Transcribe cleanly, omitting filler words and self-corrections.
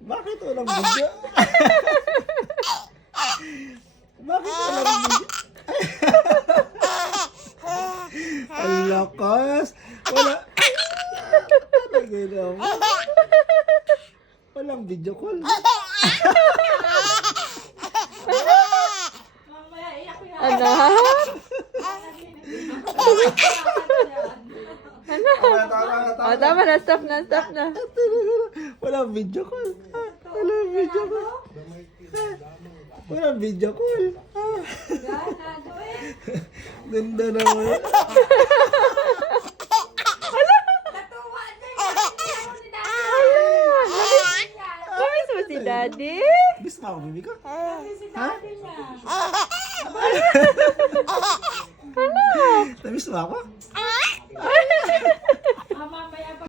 Bakit walang video? Bakit walang video? Ang lakas. Wala. Talaga naman. Walang video call. Anak? O, tama na. Stop na. Walang video call. Walang video call. Walang video call. Ganda naman. Namiss mo si Daddy? Bis mo ako, bibi ko. Anak! Namiss mo ako?